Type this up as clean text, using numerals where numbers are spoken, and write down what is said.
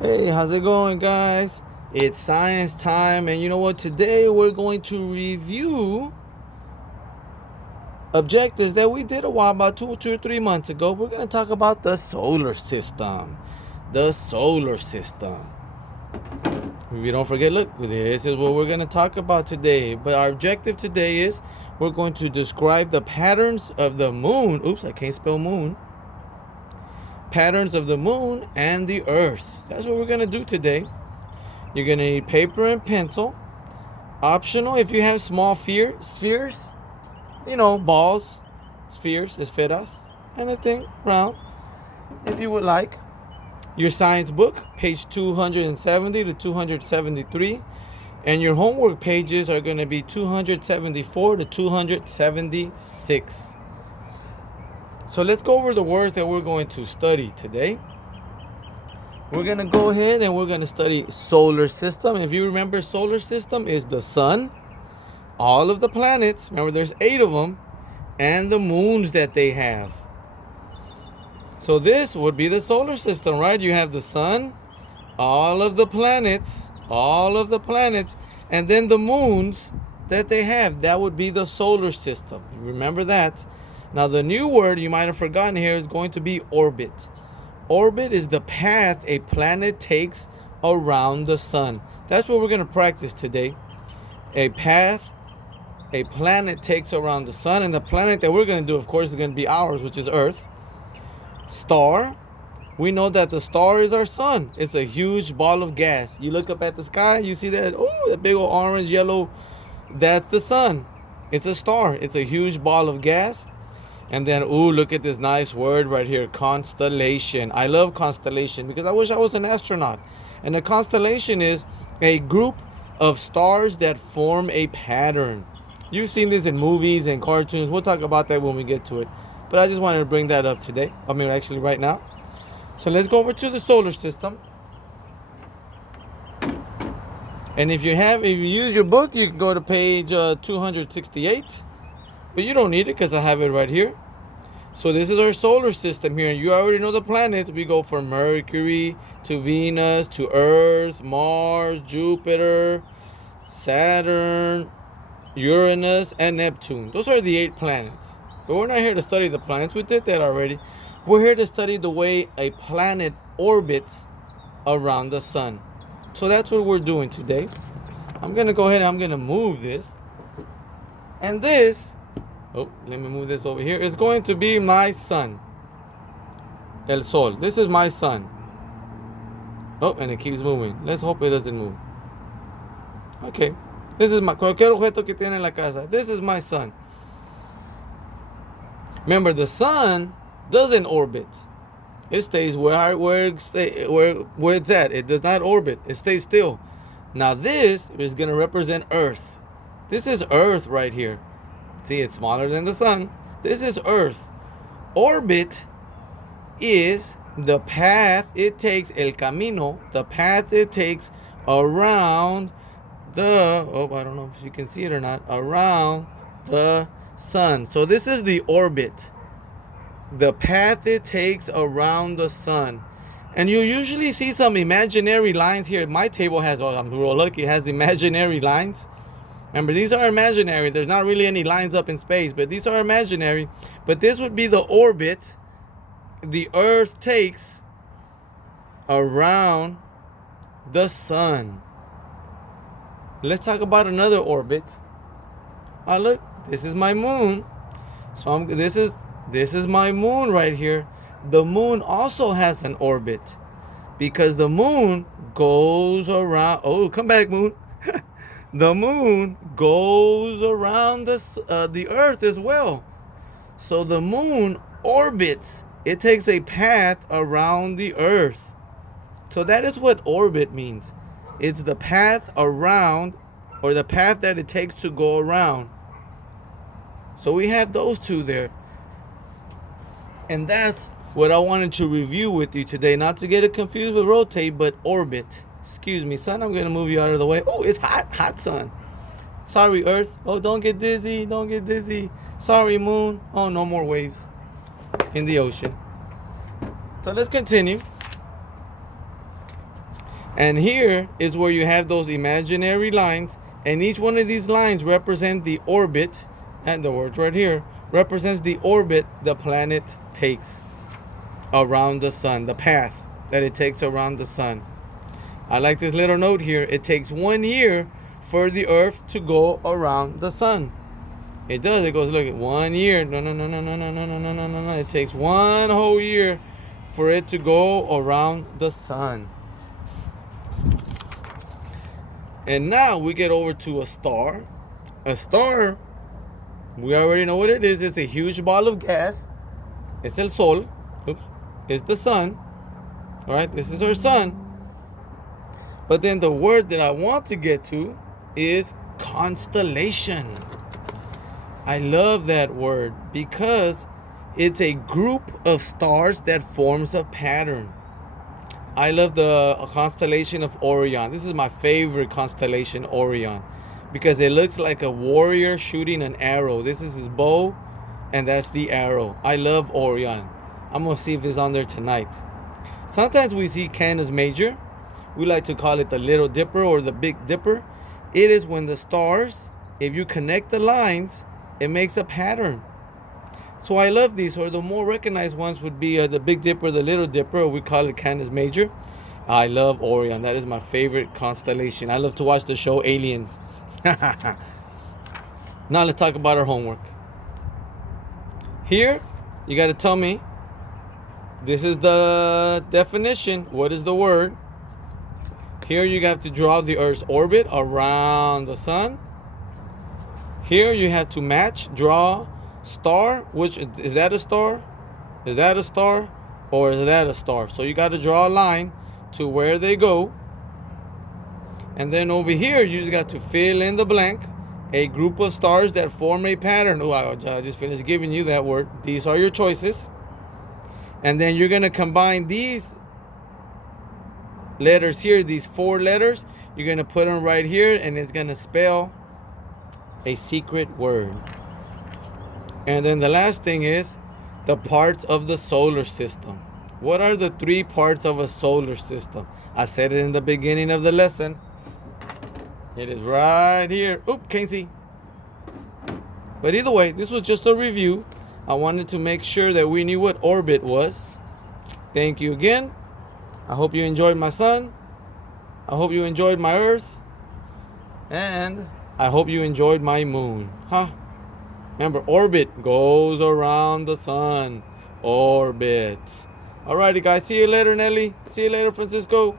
Hey, how's it going, guys? It's science time, and you know what? Today we're going to review objectives that we did a while, about 2 or 3 months ago. We're going to talk about the solar system. The solar system. If you don't forget, look, this is what we're going to talk about today. But our objective today is we're going to describe the patterns of the moon. Oops, I can't spell moon. Patterns of the moon and the earth. That's what we're going to do today. You're going to need paper and pencil. Optional if you have small spheres, balls, spheres, esferas, anything round, if you would like. Your science book, page 270 to 273. And your homework pages are going to be 274 to 276. So let's go over the words that we're going to study today. We're going to go ahead and we're going to study solar system. If you remember, solar system is the sun, all of the planets, remember there's 8 of them, and the moons that they have. So this would be the solar system, right? You have the sun, all of the planets, and then the moons that they have. That would be the solar system. Remember that. Now the new word you might have forgotten here is going to be orbit. Orbit is the path a planet takes around the sun. That's what we're going to practice today. A path a planet takes around the sun. And the planet that we're going to do, of course, is going to be ours, which is Earth. Star. We know that the star is our sun. It's a huge ball of gas. You look up at the sky, you see that, that big old orange, yellow, that's the sun. It's a star. It's a huge ball of gas. And then, look at this nice word right here, constellation. I love constellation because I wish I was an astronaut. And a constellation is a group of stars that form a pattern. You've seen this in movies and cartoons. We'll talk about that when we get to it. But I just wanted to bring that up today. Actually right now. So let's go over to the solar system. And if you use your book, you can go to page 268. But you don't need it because I have it right here. So this is our solar system here. You already know the planets. We go from Mercury to Venus to Earth, Mars, Jupiter, Saturn, Uranus, and Neptune. Those are the 8 planets. But we're not here to study the planets. We did that already. We're here to study the way a planet orbits around the sun. So that's what we're doing today. I'm going to go ahead and I'm going to move this. And this, let me move this over here. It's going to be my sun. El Sol. This is my sun. And it keeps moving. Let's hope it doesn't move. Okay. This is cualquier objeto que tiene en la casa. This is my sun. Remember, the sun doesn't orbit. It stays where it's at. It does not orbit. It stays still. Now this is going to represent Earth. This is Earth right here. See, it's smaller than the sun. This is Earth. Orbit is the path it takes, el camino, the path it takes around I don't know if you can see it or not, around the sun. So this is the orbit. The path it takes around the sun. And you usually see some imaginary lines here. My table has, I'm real lucky, it has imaginary lines. Remember, these are imaginary. There's not really any lines up in space, but these are imaginary. But this would be the orbit the Earth takes around the sun. Let's talk about another orbit. Look, this is my moon. So this is my moon right here. The moon also has an orbit because the moon goes around. Come back, moon. The moon goes around the Earth as well. So the moon orbits. It takes a path around the Earth. So that is what orbit means. It's the path around, or the path that it takes to go around. So we have those two there. And that's what I wanted to review with you today. Not to get it confused with rotate, but orbit. Excuse me, sun. I'm going to move you out of the way. It's hot sun. Sorry, Earth. Don't get dizzy. Sorry, moon. No more waves in the ocean. So let's continue. And here is where you have those imaginary lines, and each one of these lines represent the orbit, and the words right here represents the orbit the planet takes around the sun, the path that it takes around the sun. I like this little note here. It takes 1 year for the Earth to go around the sun. It does. It goes, look, 1 year. No. It takes 1 whole year for it to go around the sun. And now we get over to a star. A star, we already know what it is. It's a huge ball of gas. It's el sol. Oops. It's the sun. All right, this is our sun. But then the word that I want to get to is constellation. I love that word because it's a group of stars that forms a pattern. I love the constellation of Orion. This is my favorite constellation, Orion, because it looks like a warrior shooting an arrow. This is his bow, and that's the arrow. I love Orion. I'm going to see if it's on there tonight. Sometimes we see Canis Major. We like to call it the Little Dipper or the Big Dipper. It is when the stars, if you connect the lines, it makes a pattern. So I love these, or the more recognized ones would be the Big Dipper, the Little Dipper, or we call it Canis Major. I love Orion. That is my favorite constellation. I love to watch the show Aliens. Now let's talk about our homework. Here, you got to tell me, this is the definition. What is the word? Here you have to draw the Earth's orbit around the sun. Here you have to match, draw star. Which is that a star? Is that a star? Or is that a star? So you got to draw a line to where they go. And then over here you just got to fill in the blank. A group of stars that form a pattern. Oh, I just finished giving you that word. These are your choices. And then you're going to combine these letters here, these 4 letters. You're going to put them right here, and it's going to spell a secret word. And then the last thing is the parts of the solar system. What are the 3 parts of a solar system? I said it in the beginning of the lesson. It is right here. Oop, can't see. But either way, this was just a review. I wanted to make sure that we knew what orbit was. Thank you again. I hope you enjoyed my sun. I hope you enjoyed my earth. And I hope you enjoyed my moon. Remember, orbit goes around the sun. Orbit. Alrighty, guys. See you later, Nelly. See you later, Francisco.